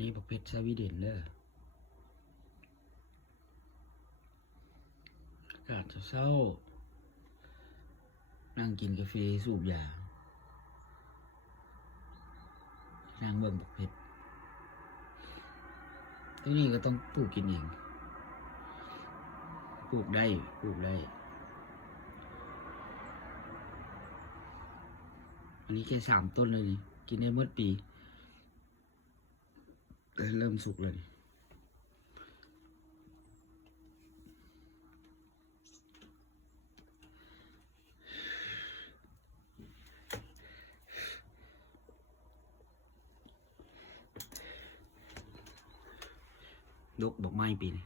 นี่บักเพชรสวีเดนเด้ออากาศเศร้านั่งกินกาแฟสูบยานั่งเบิ่งบักเพชรที่นี่ก็ต้องปลูกกินเองปลูกได้อันนี้แค่3 ต้นเลยนี่กินได้หมดปีเริ่มสุกเลยดกบอกไม้ปีนี้